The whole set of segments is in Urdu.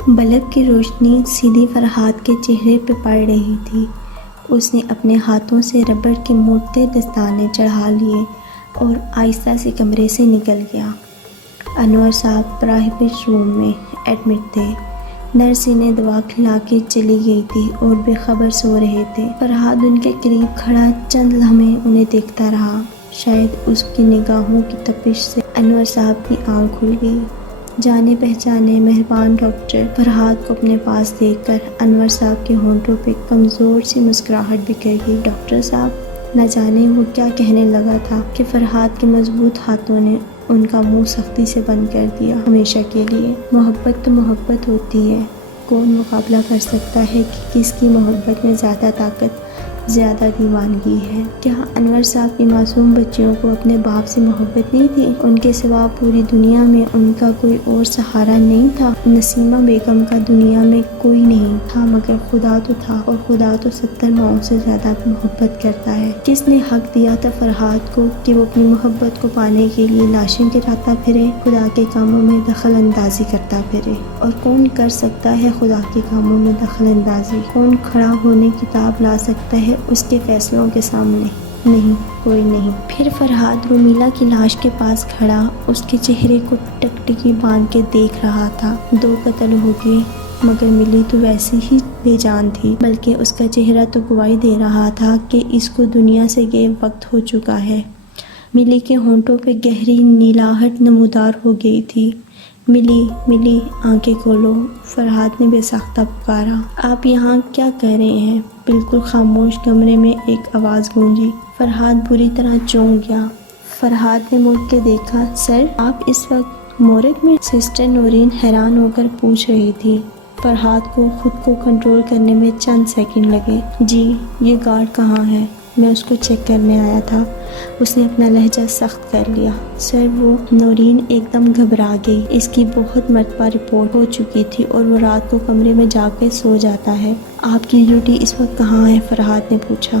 بلب کی روشنی سیدھی فرحاد کے چہرے پہ پڑ رہی تھی۔ اس نے اپنے ہاتھوں سے ربڑ کے موٹے دستانے چڑھا لیے اور آہستہ سے کمرے سے نکل گیا۔ انور صاحب پرائیویٹ روم میں ایڈمٹ تھے۔ نرس انہیں دوا کھلا کے چلی گئی تھی اور بے خبر سو رہے تھے۔ فرحاد ان کے قریب کھڑا چند لمحے انہیں دیکھتا رہا۔ شاید اس کی نگاہوں کی تپش سے انور صاحب کی آنکھ کھل گئی۔ جانے پہچانے مہربان ڈاکٹر فرحاد کو اپنے پاس دیکھ کر انور صاحب کے ہونٹوں پہ کمزور سی مسکراہٹ بکھر گئی۔ ڈاکٹر صاحب، نہ جانے وہ کیا کہنے لگا تھا کہ فرحاد کے مضبوط ہاتھوں نے ان کا منہ سختی سے بند کر دیا، ہمیشہ کے لیے۔ محبت تو محبت ہوتی ہے، کون مقابلہ کر سکتا ہے کہ کس کی محبت میں زیادہ طاقت، زیادہ دیوانگی ہے؟ کیا انور صاحب کی معصوم بچیوں کو اپنے باپ سے محبت نہیں تھی؟ ان کے سوا پوری دنیا میں ان کا کوئی اور سہارا نہیں تھا؟ نسیمہ بیگم کا دنیا میں کوئی نہیں تھا مگر خدا تو تھا، اور خدا تو 70 ماؤں سے زیادہ محبت کرتا ہے۔ کس نے حق دیا تھا فرحاد کو کہ وہ اپنی محبت کو پانے کے لیے لاشیں گراتا پھرے، خدا کے کاموں میں دخل اندازی کرتا پھرے؟ اور کون کر سکتا ہے خدا کے کاموں میں دخل اندازی؟ کون کھڑا ہونے کتاب لا سکتا ہے اس کے فیصلوں کے سامنے؟ نہیں، کوئی نہیں۔ پھر فرحاد رومیلا کی لاش کے پاس کھڑا اس کے چہرے کو ٹکٹکی باندھ کے دیکھ رہا تھا۔ 2 قتل ہو گئے مگر ملی تو ویسی ہی بے جان تھی، بلکہ اس کا چہرہ تو گواہی دے رہا تھا کہ اس کو دنیا سے گئے وقت ہو چکا ہے۔ ملی کے ہونٹوں پہ گہری نیلاہٹ نمودار ہو گئی تھی۔ ملی، ملی، آنکھیں کھولو، فرحاد نے بے ساختہ پکارا۔ آپ یہاں کیا کر رہے ہیں؟ بالکل خاموش کمرے میں ایک آواز گونجی۔ فرحاد بری طرح چونک گیا۔ فرحاد نے مڑ کے دیکھا۔ سر، آپ اس وقت مورگ میں؟ سسٹر نورین حیران ہو کر پوچھ رہی تھی۔ فرحاد کو خود کو کنٹرول کرنے میں چند سیکنڈ لگے۔ جی، یہ گارڈ کہاں ہے؟ میں اس کو چیک کرنے آیا تھا۔ اس نے اپنا لہجہ سخت کر لیا۔ سر، وہ… نورین ایک دم گھبرا گئی۔ اس کی بہت مرتبہ رپورٹ ہو چکی تھی اور وہ رات کو کمرے میں جا کے سو جاتا ہے۔ آپ کی ڈیوٹی اس وقت کہاں ہے؟ فرحاد نے پوچھا۔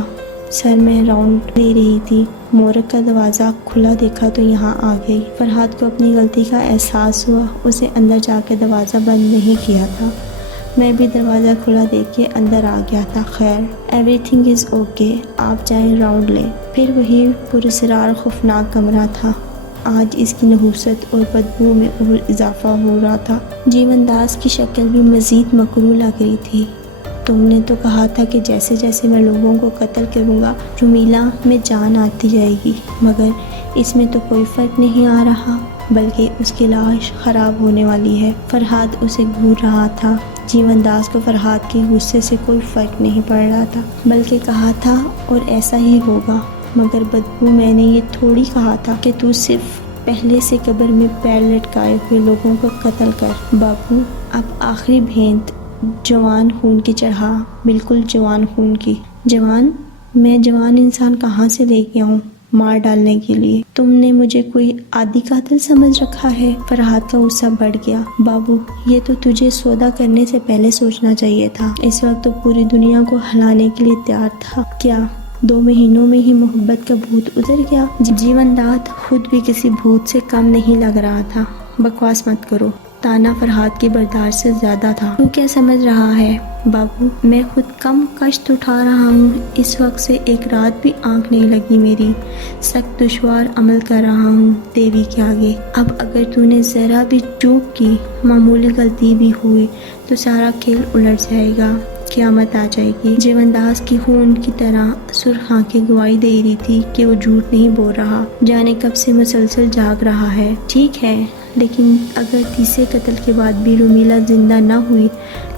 سر، میں راؤنڈ دے رہی تھی، مورگ کا دروازہ کھلا دیکھا تو یہاں آ گئی۔ فرحاد کو اپنی غلطی کا احساس ہوا۔ اسے اندر جا کے دروازہ بند نہیں کیا تھا۔ میں بھی دروازہ کھلا دیکھ کے اندر آ گیا تھا۔ خیر، ایوری تھنگ از اوکے، آپ جائیں راؤنڈ لیں۔ پھر وہی پراسرار خوفناک کمرہ تھا۔ آج اس کی نحوست اور بدبو میں اور اضافہ ہو رہا تھا۔ جیون داس کی شکل بھی مزید مکروہ لگ رہی تھی۔ تم نے تو کہا تھا کہ جیسے جیسے میں لوگوں کو قتل کروں گا رومیلا میں جان آتی جائے گی، مگر اس میں تو کوئی فرق نہیں آ رہا، بلکہ اس کی لاش خراب ہونے والی ہے۔ فرحاد اسے گھور رہا تھا۔ جیون داس کو فرحاد کے غصے سے کوئی فرق نہیں پڑ رہا تھا، بلکہ کہا تھا اور ایسا ہی ہوگا، مگر بدبو میں نے یہ تھوڑی کہا تھا کہ تو صرف پہلے سے قبر میں پیر لٹکائے ہوئے لوگوں کا قتل کر۔ بابو، اب آخری بھینت جوان خون کی چڑھا، بالکل جوان خون کی۔ جوان؟ میں جوان انسان کہاں سے لے کے آؤں مار ڈالنے کے لیے؟ تم نے مجھے کوئی عادی قاتل سمجھ رکھا ہے؟ فرحاد کا غصہ بڑھ گیا۔ بابو، یہ تو تجھے سودا کرنے سے پہلے سوچنا چاہیے تھا۔ اس وقت تو پوری دنیا کو ہلانے کے لیے تیار تھا۔ کیا 2 مہینوں میں ہی محبت کا بھوت اتر گیا؟ جیون دات خود بھی کسی بھوت سے کم نہیں لگ رہا تھا۔ بکواس مت کرو۔ تانا فرحاد کی برداشت سے زیادہ تھا۔ تو کیا سمجھ رہا ہے؟ بابو، میں خود کم کشت اٹھا رہا ہوں۔ اس وقت سے ایک رات بھی آنکھ نہیں لگی میری۔ سخت دشوار عمل کر رہا ہوں دیوی کے آگے۔ اب اگر تو نے ذرا بھی چوک کی، معمولی غلطی بھی ہوئی تو سارا کھیل الٹ جائے گا، قیامت آ جائے گی۔ جیون داس کی خون کی طرح سرخ آنکھیں گواہی دے رہی تھی کہ وہ جھوٹ نہیں بول رہا، جانے کب سے مسلسل جاگ رہا ہے۔ ٹھیک ہے، لیکن اگر تیسرے قتل کے بعد بھی رومیلا زندہ نہ ہوئی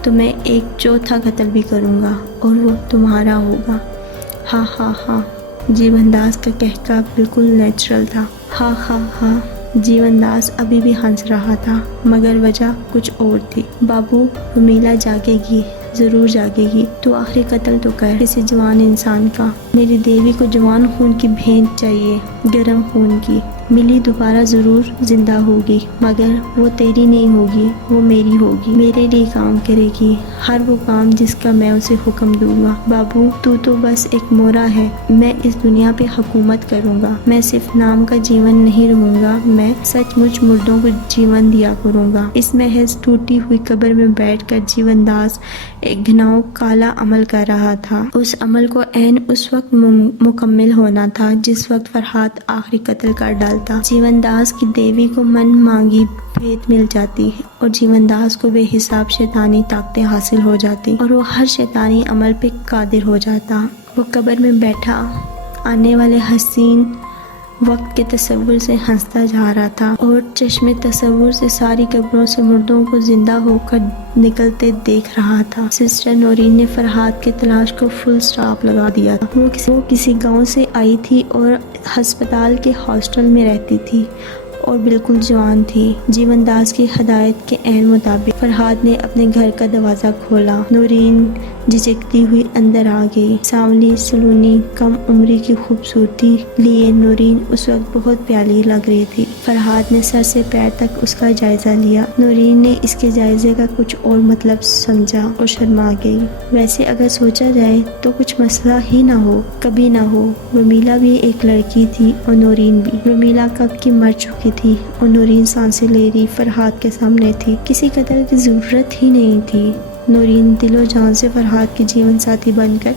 تو میں ایک چوتھا قتل بھی کروں گا اور وہ تمہارا ہوگا۔ ہاں ہاں ہاں۔ جیون داس کا قہقہ بالکل نیچرل تھا۔ ہاں ہاں ہاں۔ جیون داس ابھی بھی ہنس رہا تھا، مگر وجہ کچھ اور تھی۔ بابو، رومیلا جاگے گی، ضرور جاگے گی۔ تو آخری قتل تو کر کسی جوان انسان کا۔ میری دیوی کو جوان خون کی بھینٹ چاہیے، گرم خون کی۔ ملی دوبارہ ضرور زندہ ہوگی، مگر وہ تیری نہیں ہوگی، وہ میری ہوگی، میرے لیے کام کرے گی، ہر وہ کام جس کا میں اسے حکم دوں گا۔ بابو تو بس ایک مورا ہے، میں اس دنیا پہ حکومت کروں گا، میں صرف نام کا جیون نہیں رہوں گا، میں سچ مچ مردوں کو جیون دیا کروں گا۔ اس محض ٹوٹی ہوئی قبر میں بیٹھ کر جیون داس ایک گھناؤ کالا عمل کر رہا تھا۔ اس عمل کو عین اس وقت مکمل ہونا تھا جس وقت فرحاد آخری قتل کر ڈالتا، جیون داس کی دیوی کو من مانگی بھیت مل جاتی اور جیون داس کو بے حساب شیطانی طاقتیں حاصل ہو جاتی اور وہ ہر شیطانی عمل پہ قادر ہو جاتا۔ وہ قبر میں بیٹھا آنے والے حسین وقت کے تصور سے ہنستا جا رہا تھا اور چشم تصور سے ساری قبروں سے مردوں کو زندہ ہو کر نکلتے دیکھ رہا تھا۔ سسٹر نورین نے فرحاد کی تلاش کو فل سٹاپ لگا دیا تھا۔ وہ کسی گاؤں سے آئی تھی اور ہسپتال کے ہاسٹل میں رہتی تھی اور بالکل جوان تھی۔ جیون داس کی ہدایت کے عین مطابق فرحاد نے اپنے گھر کا دروازہ کھولا۔ نورین جھجکتی ہوئی اندر آ گئی۔ سانولی سلونی کم عمری کی خوبصورتی لیے نورین اس وقت بہت پیاری لگ رہی تھی۔ فرحاد نے سر سے پیر تک اس کا جائزہ لیا۔ نورین نے اس کے جائزے کا کچھ اور مطلب سمجھا اور شرما گئی۔ ویسے اگر سوچا جائے تو کچھ مسئلہ ہی نہ ہو، کبھی نہ ہو۔ ومیلا بھی ایک لڑکی تھی اور نورین بھی۔ ومیلا کب کی مر چکی تھی اور نورین سانسیں لے رہی فرحاد کے سامنے تھی۔ کسی قتل کی ضرورت ہی نہیں تھی۔ نورین دل و جان سے فرحاد کی جیون ساتھی بن کر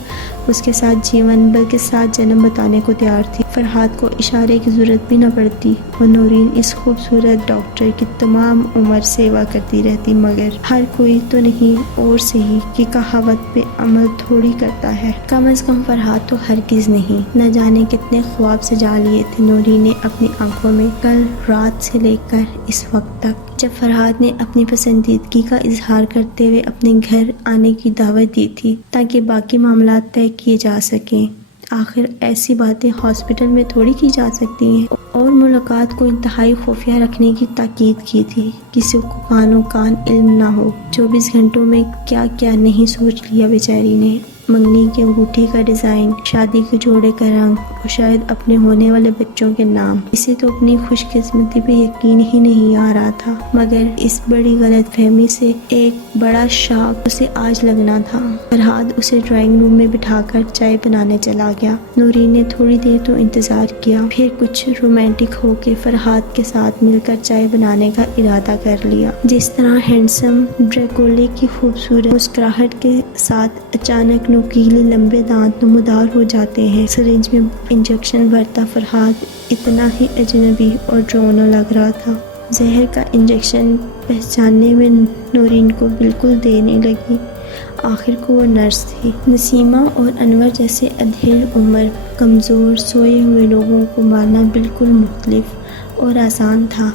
اس کے ساتھ جیون بلکہ 7 جنم بتانے کو تیار تھی۔ فرحاد کو اشارے کی ضرورت بھی نہ پڑتی اور نورین اس خوبصورت ڈاکٹر کی تمام عمر سیوا کرتی رہتی، مگر ہر کوئی تو نہیں اور صحیح کی کہاوت پہ عمل تھوڑی کرتا ہے۔ کم از کم فرحاد تو ہرگز نہیں۔ نہ جانے کتنے خواب سجا لیے تھے نورین نے اپنی آنکھوں میں کل رات سے لے کر اس وقت تک، جب فرحاد نے اپنی پسندیدگی کا اظہار کرتے ہوئے اپنے گھر آنے کی دعوت دی تھی تاکہ باقی معاملات طے کیے جا سکیں۔ آخر ایسی باتیں ہاسپٹل میں تھوڑی کی جا سکتی ہیں، اور ملاقات کو انتہائی خفیہ رکھنے کی تاکید کی تھی، کسی کو کان و کان علم نہ ہو۔ 24 گھنٹوں میں کیا کیا نہیں سوچ لیا بیچاری نے۔ منگنی کی انگوٹھی کا ڈیزائن، شادی کے جوڑے کا رنگ اور شاید اپنے ہونے والے بچوں کے نام۔ اسے تو اپنی خوش قسمتی پہ یقین ہی نہیں آ رہا تھا، مگر اس بڑی غلط فہمی سے ایک بڑا شاک اسے آج لگنا تھا۔ فرحاد اسے ڈرائنگ روم میں بٹھا کر چائے بنانے چلا گیا۔ نورین نے تھوڑی دیر تو انتظار کیا، پھر کچھ رومانٹک ہو کے فرحاد کے ساتھ مل کر چائے بنانے کا ارادہ کر لیا۔ جس طرح ہینڈسم ڈریکولے کی خوبصورت مسکراہٹ کے ساتھ اچانک نوکیلے لمبے دانت نمودار ہو جاتے ہیں۔ سرنج میں انجیکشن بھرتا فرحاد اتنا ہی اجنبی اور ڈراؤنا لگ رہا تھا۔ زہر کا انجیکشن پہچاننے میں نورین کو بالکل دیر نہیں لگی۔ آخر کو وہ نرس تھی۔ نسیمہ اور انور جیسے ادھیڑ عمر کمزور سوئے ہوئے لوگوں کو مارنا بالکل مختلف اور آسان تھا،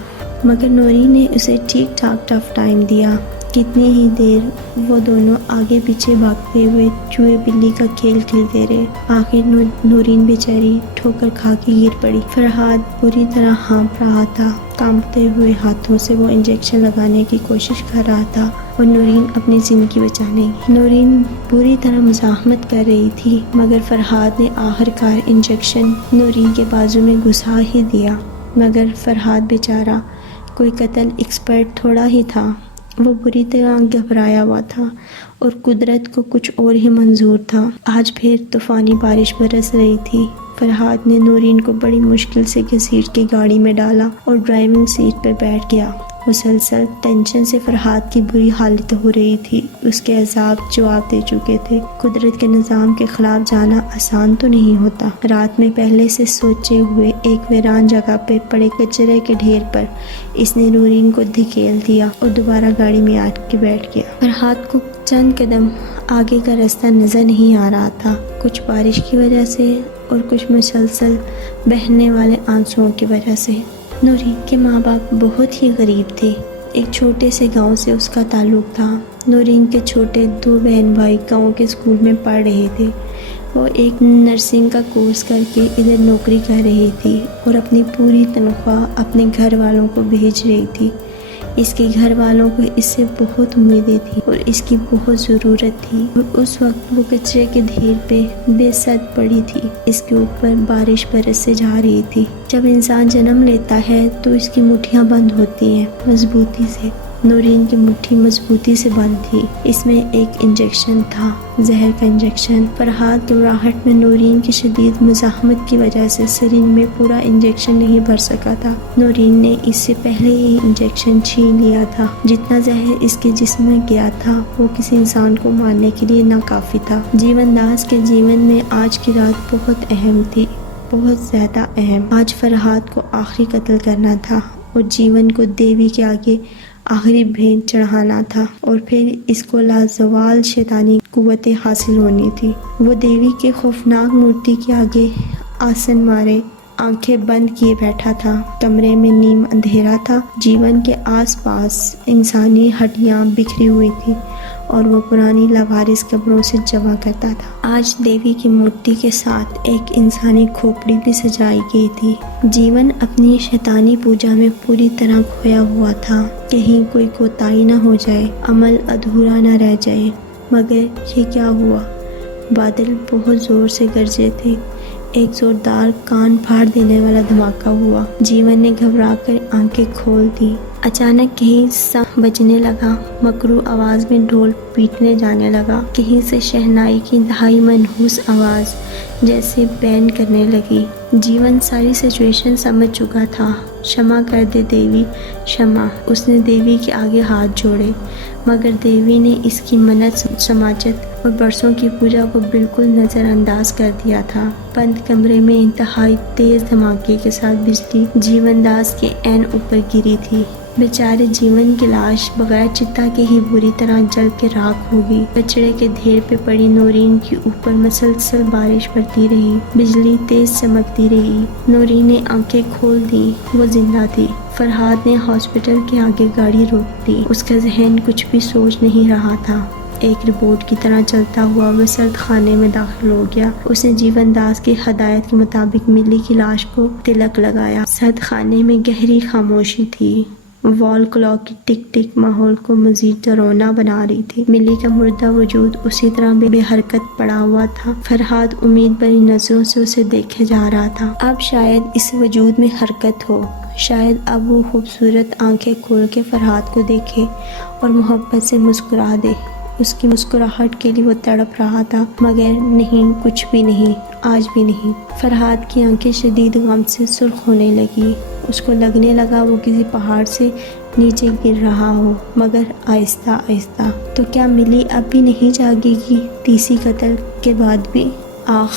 مگر نورین نے اسے ٹھیک ٹھاک ٹف ٹائم دیا۔ کتنی ہی دیر وہ دونوں آگے پیچھے بھاگتے ہوئے چوہے بلی کا کھیل کھیلتے رہے۔ آخر نورین بیچاری ٹھوکر کھا کے گر پڑی۔ فرحاد بری طرح ہانپ رہا تھا، کانپتے ہوئے ہاتھوں سے وہ انجیکشن لگانے کی کوشش کر رہا تھا اور نورین اپنی زندگی بچانے کی۔ نورین بری طرح مزاحمت کر رہی تھی، مگر فرحاد نے آخرکار انجیکشن نورین کے بازو میں گھسا ہی دیا۔ مگر فرحاد بیچارہ کوئی قتل ایکسپرٹ تھوڑا ہی تھا، وہ بری طرح گھبرایا ہوا تھا اور قدرت کو کچھ اور ہی منظور تھا۔ آج پھر طوفانی بارش برس رہی تھی۔ فرحاد نے نورین کو بڑی مشکل سے گھسیٹ کے گاڑی میں ڈالا اور ڈرائیونگ سیٹ پر بیٹھ گیا۔ مسلسل ٹینشن سے فرحاد کی بری حالت ہو رہی تھی، اس کے اعصاب جواب دے چکے تھے۔ قدرت کے نظام کے خلاف جانا آسان تو نہیں ہوتا۔ رات میں پہلے سے سوچے ہوئے ایک ویران جگہ پہ پڑے کچرے کے ڈھیر پر اس نے نورین کو دھکیل دیا اور دوبارہ گاڑی میں آ کے بیٹھ گیا۔ فرحاد کو چند قدم آگے کا راستہ نظر نہیں آ رہا تھا، کچھ بارش کی وجہ سے اور کچھ مسلسل بہنے والے آنسوؤں کی وجہ سے۔ نورین کے ماں باپ بہت ہی غریب تھے، ایک چھوٹے سے گاؤں سے اس کا تعلق تھا۔ نورین کے چھوٹے 2 بہن بھائی گاؤں کے اسکول میں پڑھ رہے تھے، وہ ایک نرسنگ کا کورس کر کے ادھر نوکری کر رہی تھی اور اپنی پوری تنخواہ اپنے گھر والوں کو بھیج رہی تھی۔ اس کے گھر والوں کو اس سے بہت امیدیں تھیں اور اس کی بہت ضرورت تھی، اور اس وقت وہ کچرے کے ڈھیر پہ بے سد پڑی تھی۔ اس کے اوپر بارش برس سے جا رہی تھی۔ جب انسان جنم لیتا ہے تو اس کی مٹھیاں بند ہوتی ہیں مضبوطی سے۔ نورین کی مٹھی مضبوطی سے بند تھی۔ اس میں ایک انجیکشن تھا، زہر کا انجیکشن۔ فرحاد کی راحت میں نورین کی شدید مزاحمت کی وجہ سے سرنج میں پورا انجیکشن نہیں بھر سکا تھا۔ نورین نے اس سے پہلے ہی انجیکشن چھین لیا تھا۔ جتنا زہر اس کے جسم میں گیا تھا وہ کسی انسان کو مارنے کے لیے ناکافی تھا۔ جیون داس کے جیون میں آج کی رات بہت اہم تھی، بہت زیادہ اہم۔ آج فرحاد کو آخری قتل کرنا تھا اور جیون کو دیوی کے آگے آخری بھیٹ چڑھانا تھا، اور پھر اس کو لازوال شیطانی قوتیں حاصل ہونی تھی۔ وہ دیوی کے خوفناک مورتی کے آگے آسن مارے آنکھیں بند کیے بیٹھا تھا۔ کمرے میں نیم اندھیرا تھا۔ جیون کے آس پاس انسانی ہڈیاں بکھری ہوئی تھی اور وہ پرانی لاوارث قبروں سے جمع کرتا تھا۔ آج دیوی کی مورتی کے ساتھ ایک انسانی کھوپڑی بھی سجائی گئی تھی۔ جیون اپنی شیطانی پوجا میں پوری طرح کھویا ہوا تھا، کہیں کوئی کوتاہی نہ ہو جائے، عمل ادھورا نہ رہ جائے۔ مگر یہ کیا ہوا؟ بادل بہت زور سے گرجے تھے۔ ایک زوردار کان پھاڑ دینے والا دھماکہ ہوا۔ جیون نے گھبرا کر آنکھیں کھول دی۔ اچانک کہیں سا بجنے لگا، مکروہ آواز میں ڈھول پیٹنے جانے لگا۔ کہیں سے شہنائی کی انتہائی منحوس آواز جیسے بین کرنے لگی۔ جیون ساری سچویشن سمجھ چکا تھا۔ شمع کر دے دیوی، شمع۔ اس نے دیوی کے آگے ہاتھ جوڑے، مگر دیوی نے اس کی منت سماجت اور برسوں کی پوجا کو بالکل نظر انداز کر دیا تھا۔ بند کمرے میں انتہائی تیز دھماکے کے ساتھ بجلی جیون داس کے عین اوپر گری تھی۔ بیچارے جیون کی لاش بغیر چتا کے ہی بری طرح جل کے راکھ ہو گئی۔ کچرے کے ڈھیر پہ پڑی نورین کے اوپر مسلسل بارش پڑتی رہی، بجلی تیز چمکتی رہی۔ نورین نے آنکھیں کھول دیں، وہ زندہ تھی۔ فرحاد نے ہاسپٹل کے آگے گاڑی روک دی۔ اس کا ذہن کچھ بھی سوچ نہیں رہا تھا۔ ایک رپورٹ کی طرح چلتا ہوا وہ سرد خانے میں داخل ہو گیا۔ اس نے جیون داس کی ہدایت کے مطابق ملی کی لاش کو تلک لگایا۔ سرد خانے میں گہری خاموشی تھی۔ وال کلاک کی ٹک ٹک ماحول کو مزید ڈراؤنا بنا رہی تھی۔ ملی کا مردہ وجود اسی طرح بے حرکت پڑا ہوا تھا۔ فرحاد امید بھری نظروں سے اسے دیکھے جا رہا تھا۔ اب شاید اس وجود میں حرکت ہو، شاید اب وہ خوبصورت آنکھیں کھول کے فرحاد کو دیکھے اور محبت سے مسکرا دے۔ اس کی مسکراہٹ کے لیے وہ تڑپ رہا تھا، مگر نہیں، کچھ بھی نہیں، آج بھی نہیں۔ فرحاد کی آنکھیں شدید غم سے سرخ ہونے لگی۔ اس کو لگنے لگا وہ کسی پہاڑ سے نیچے گر رہا ہو، مگر آہستہ آہستہ۔ تو کیا ملی اب بھی نہیں جاگے گی تیسری قتل کے بعد بھی؟ آخ!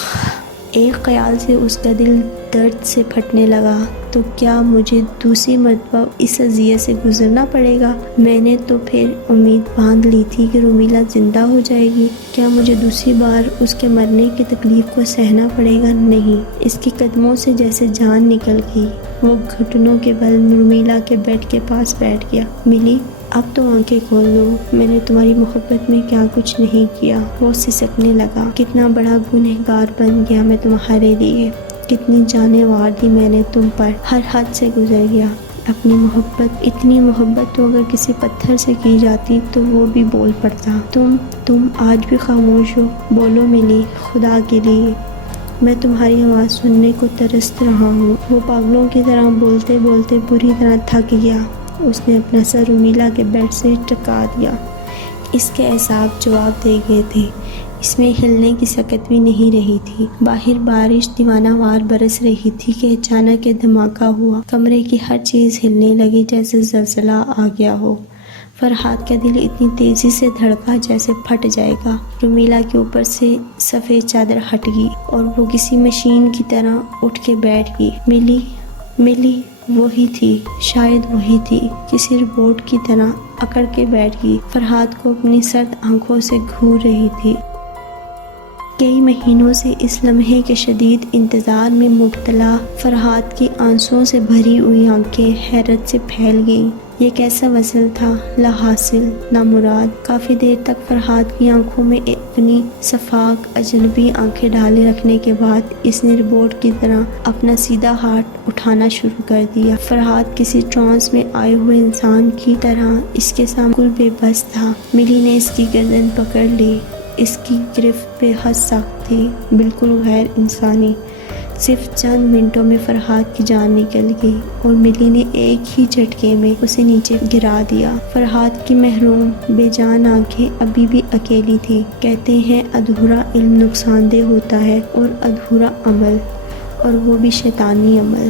ایک خیال سے اس کا دل درد سے پھٹنے لگا۔ تو کیا مجھے دوسری مرتبہ اس اذیت سے گزرنا پڑے گا؟ میں نے تو پھر امید باندھ لی تھی کہ رومیلا زندہ ہو جائے گی۔ کیا مجھے دوسری بار اس کے مرنے کی تکلیف کو سہنا پڑے گا؟ نہیں۔ اس کے قدموں سے جیسے جان نکل گئی۔ وہ گھٹنوں کے بل رومیلا کے بیڈ کے پاس بیٹھ گیا۔ ملی، اب تو آنکھیں کھول دو، میں نے تمہاری محبت میں کیا کچھ نہیں کیا۔ وہ سسکنے لگا۔ کتنا بڑا گنہگار بن گیا میں تمہارے لیے، کتنی جانیں وار دی میں نے تم پر، ہر حد سے گزر گیا۔ اپنی محبت، اتنی محبت تو اگر کسی پتھر سے کی جاتی تو وہ بھی بول پڑتا۔ تم آج بھی خاموش ہو؟ بولو ملی، خدا کے لیے، میں تمہاری آواز سننے کو ترس رہا ہوں۔ وہ پاگلوں کی طرح بولتے بولتے بری طرح تھک گیا۔ اس نے اپنا سر رومیلا کے بیڈ سے ٹکا دیا۔ اس کے اعصاب جواب دے گئے تھے۔ اس میں ہلنے کی سکت بھی نہیں رہی تھی۔ باہر بارش دیوانہ وار برس رہی تھی کہ اچانک ایک دھماکہ ہوا۔ کمرے کی ہر چیز ہلنے لگی جیسے زلزلہ آ گیا ہو۔ فرحاد کا دل اتنی تیزی سے دھڑکا جیسے پھٹ جائے گا۔ رومیلا کے اوپر سے سفید چادر ہٹ گئی اور وہ کسی مشین کی طرح اٹھ کے بیٹھ گئی۔ ملی وہی تھی، شاید وہی تھی، کسی روبوٹ کی طرح اکڑ کے بیٹھ گئی۔ فرحاد کو اپنی سرد آنکھوں سے گھور رہی تھی۔ کئی مہینوں سے اس لمحے کے شدید انتظار میں مبتلا فرحاد کی آنسوؤں سے بھری ہوئی آنکھیں حیرت سے پھیل گئیں۔ یہ کیسا وصل تھا، لا حاصل نہ مراد۔ کافی دیر تک فرحاد کی آنکھوں میں اپنی شفاف اجنبی آنکھیں ڈالے رکھنے کے بعد اس نے روبوٹ کی طرح اپنا سیدھا ہاتھ اٹھانا شروع کر دیا۔ فرحاد کسی ٹرانس میں آئے ہوئے انسان کی طرح اس کے سامنے بالکل بے بس تھا۔ ملی نے اس کی گردن پکڑ لی۔ اس کی گرفت بے حد سخت تھی، بالکل غیر انسانی۔ صرف چند منٹوں میں فرحاد کی جان نکل گئی اور ملی نے ایک ہی جھٹکے میں اسے نیچے گرا دیا۔ فرحاد کی محروم بے جان آنکھیں ابھی بھی اکیلی تھیں۔ کہتے ہیں ادھورا علم نقصان دہ ہوتا ہے اور ادھورا عمل، اور وہ بھی شیطانی عمل۔